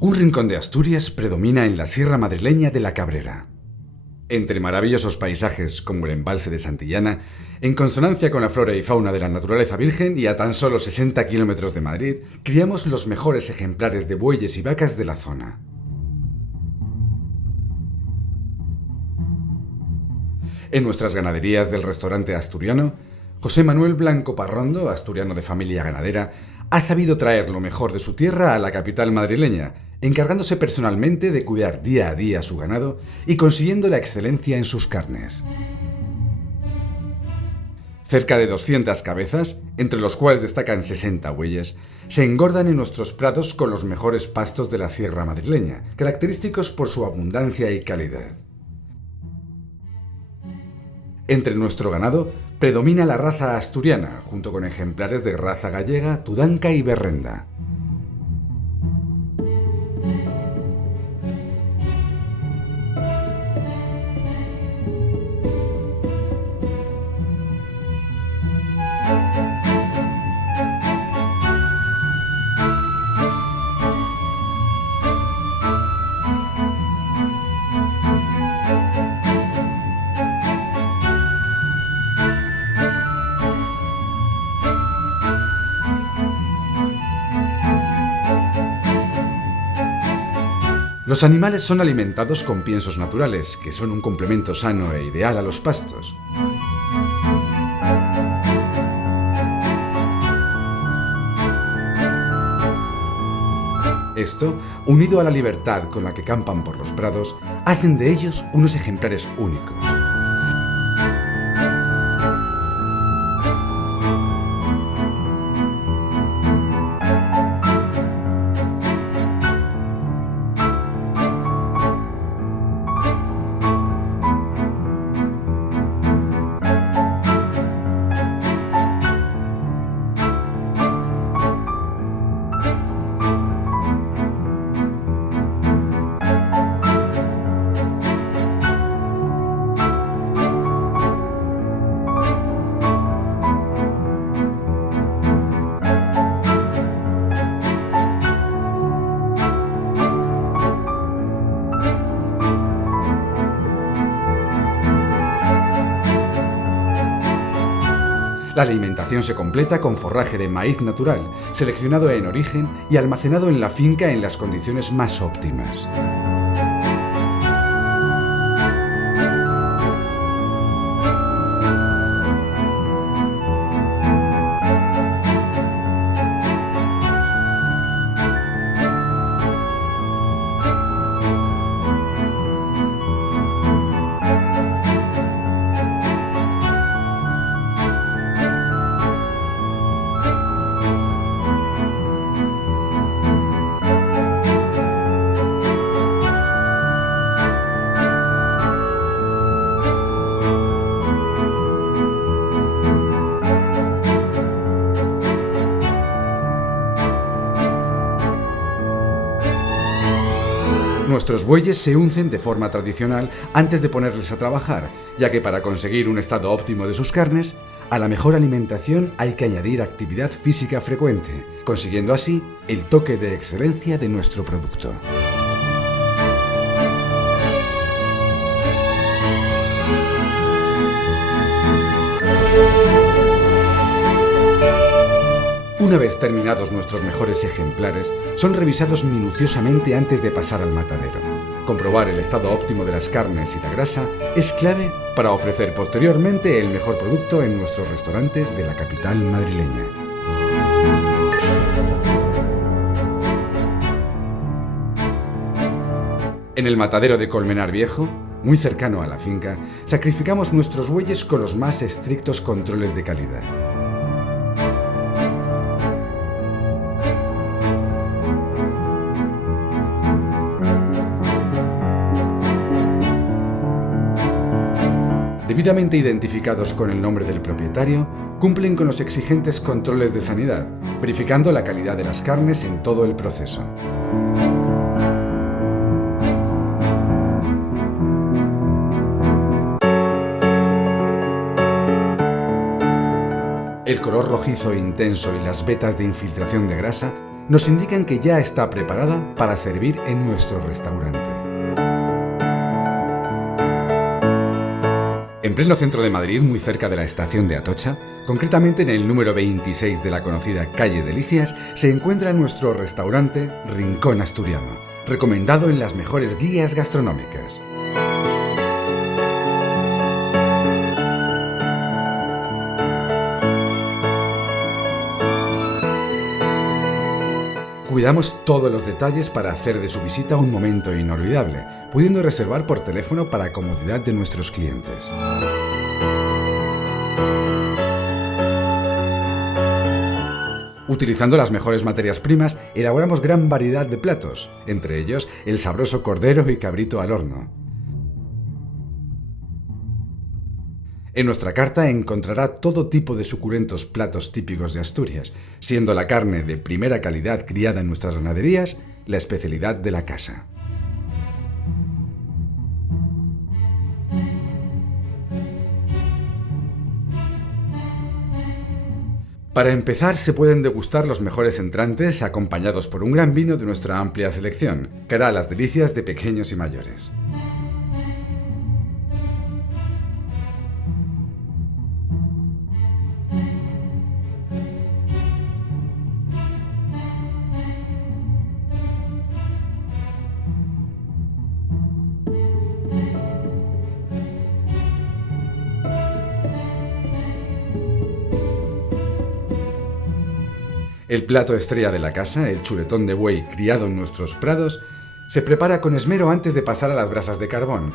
Un rincón de Asturias predomina en la Sierra Madrileña de la Cabrera. Entre maravillosos paisajes como el embalse de Santillana, en consonancia con la flora y fauna de la naturaleza virgen y a tan solo 60 kilómetros de Madrid, criamos los mejores ejemplares de bueyes y vacas de la zona. En nuestras ganaderías del restaurante asturiano, José Manuel Blanco Parrondo, asturiano de familia ganadera, ha sabido traer lo mejor de su tierra a la capital madrileña, encargándose personalmente de cuidar día a día su ganado y consiguiendo la excelencia en sus carnes. Cerca de 200 cabezas, entre los cuales destacan 60 bueyes, se engordan en nuestros prados con los mejores pastos de la sierra madrileña, característicos por su abundancia y calidad. Entre nuestro ganado predomina la raza asturiana, junto con ejemplares de raza gallega, tudanca y berrenda. Los animales son alimentados con piensos naturales, que son un complemento sano e ideal a los pastos. Esto, unido a la libertad con la que campan por los prados, hacen de ellos unos ejemplares únicos. La alimentación se completa con forraje de maíz natural, seleccionado en origen y almacenado en la finca en las condiciones más óptimas. Nuestros bueyes se uncen de forma tradicional antes de ponerles a trabajar, ya que para conseguir un estado óptimo de sus carnes, a la mejor alimentación hay que añadir actividad física frecuente, consiguiendo así el toque de excelencia de nuestro producto. Una vez terminados nuestros mejores ejemplares, son revisados minuciosamente antes de pasar al matadero. Comprobar el estado óptimo de las carnes y la grasa es clave para ofrecer posteriormente el mejor producto en nuestro restaurante de la capital madrileña. En el matadero de Colmenar Viejo, muy cercano a la finca, sacrificamos nuestros bueyes con los más estrictos controles de calidad. Debidamente identificados con el nombre del propietario, cumplen con los exigentes controles de sanidad, verificando la calidad de las carnes en todo el proceso. El color rojizo e intenso y las vetas de infiltración de grasa nos indican que ya está preparada para servir en nuestro restaurante. En pleno centro de Madrid, muy cerca de la estación de Atocha, concretamente en el número 26 de la conocida calle Delicias, se encuentra nuestro restaurante Rincón Asturiano, recomendado en las mejores guías gastronómicas. Cuidamos todos los detalles para hacer de su visita un momento inolvidable, pudiendo reservar por teléfono para comodidad de nuestros clientes. Utilizando las mejores materias primas, elaboramos gran variedad de platos, entre ellos el sabroso cordero y cabrito al horno. En nuestra carta encontrará todo tipo de suculentos platos típicos de Asturias, siendo la carne de primera calidad criada en nuestras ganaderías la especialidad de la casa. Para empezar, se pueden degustar los mejores entrantes acompañados por un gran vino de nuestra amplia selección, que hará las delicias de pequeños y mayores. El plato estrella de la casa, el chuletón de buey criado en nuestros prados, se prepara con esmero antes de pasar a las brasas de carbón.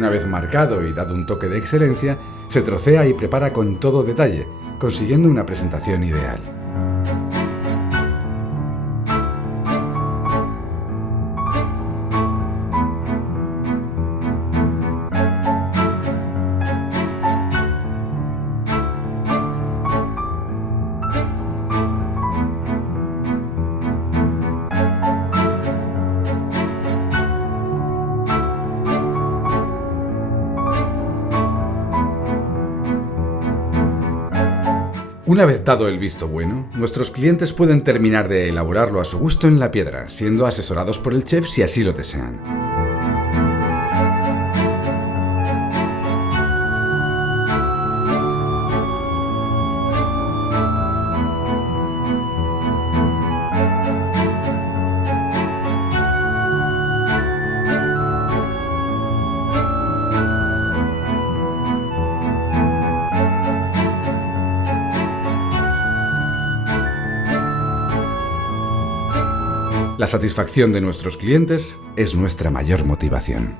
Una vez marcado y dado un toque de excelencia, se trocea y prepara con todo detalle, consiguiendo una presentación ideal. Una vez dado el visto bueno, nuestros clientes pueden terminar de elaborarlo a su gusto en la piedra, siendo asesorados por el chef si así lo desean. La satisfacción de nuestros clientes es nuestra mayor motivación.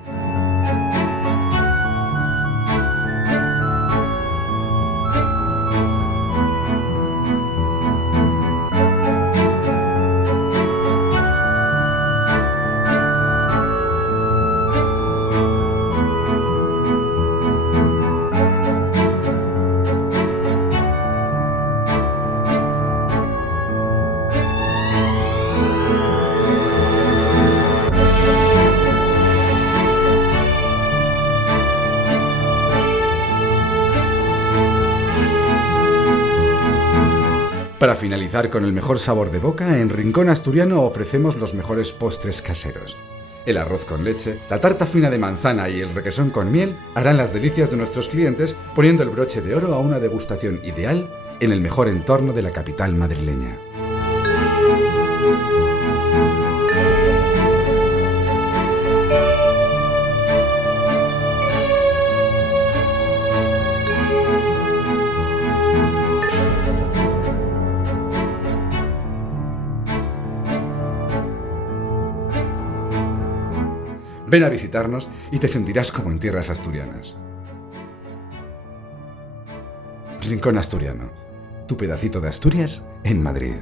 Para finalizar con el mejor sabor de boca, en Rincón Asturiano ofrecemos los mejores postres caseros. El arroz con leche, la tarta fina de manzana y el requesón con miel harán las delicias de nuestros clientes, poniendo el broche de oro a una degustación ideal en el mejor entorno de la capital madrileña. Ven a visitarnos y te sentirás como en tierras asturianas. Rincón Asturiano, tu pedacito de Asturias en Madrid.